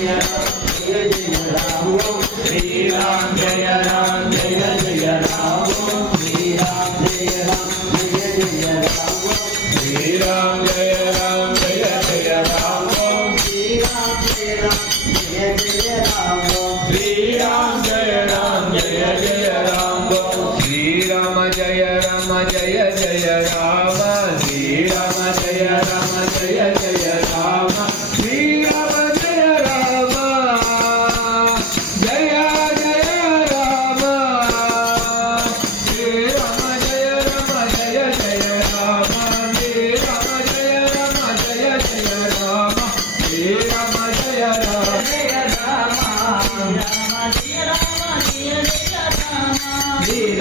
Yeah.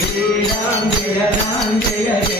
Jai Ram Jai Ram Jai Jai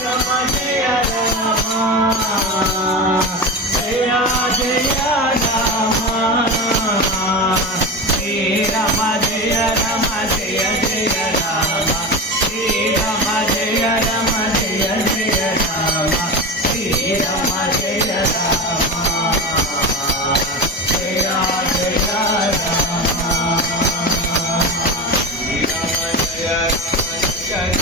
Yeah. Okay.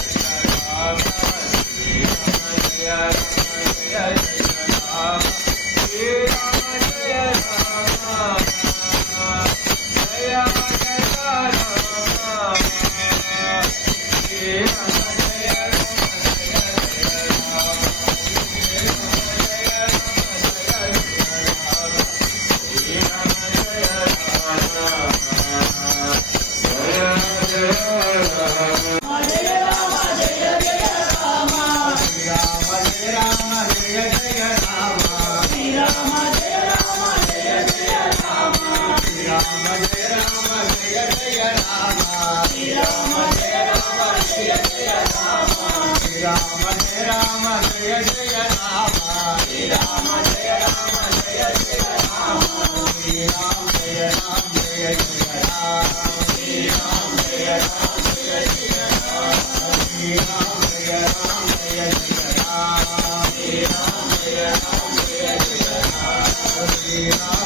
Yeah.